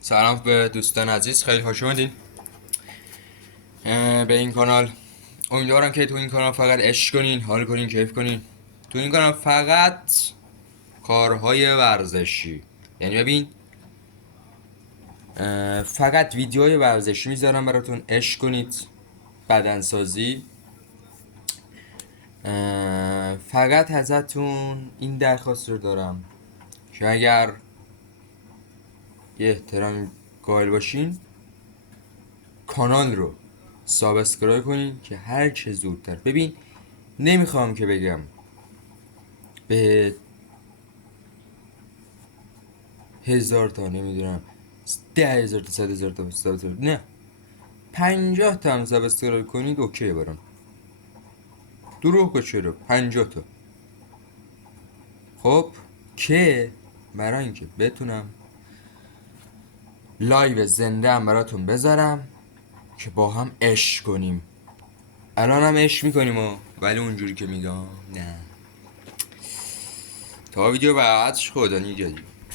سلام به دوستان عزیز، خیلی خوش اومدین به این کانال. امیدوارم که تو این کانال فقط عشق کنین، حال کنین، کیف کنین. تو این کانال فقط کارهای ورزشی، یعنی ببین فقط ویدیوهای ورزشی میذارم براتون، عشق کنید. بدنسازی. فقط ازتون این درخواست رو دارم که اگر یه احترام قائل باشین، کانال رو سابسکرایب کنین که هر چه زودتر. ببین نمیخوام که بگم به 1000 تا، نمیدونم 10,000 تا، 100,000 تا سابسکرایب، نه 50 تا هم سابسکرایب کنید اوکی برام. دروغ به چرا 50 تا؟ خب که برای اینکه بتونم لایو زنده هم براتون بذارم که با هم عشق کنیم. الان هم عشق میکنیم ولی اونجوری که میگم نه. تا ویدیو بعدش خدا نگهدار.